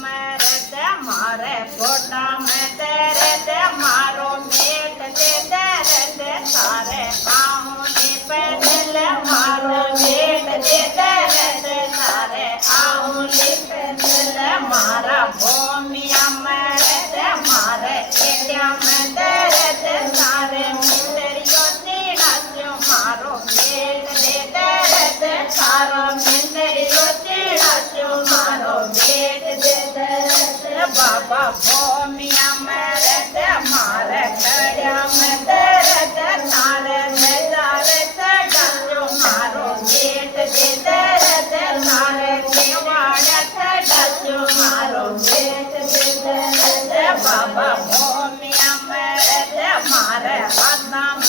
मेरे ते मारे फोटा में तेरे ते मारो मेट ते तेरे ते सारे आऊनी पे दिल मारो मेट ते तेरे ते सारे आऊनी पे दिल मारा भूमिया मेरे ते मारे एडिया में तेरे ते सारे मिंदरियों तीनास्यो मारो मेट ते तेरे ते सारो मिंदरियों तीनास्यो मारो मेट ते बाबा भूमिया मेरे ते मारे खड़िया में तेरे ते तारे में तारे ते डालो मारो गेट दे तेरे ते तारे केवाड़े ते डालो मारो गेट दे तेरे ते बाबा भूमिया मेरे ते मारे आदम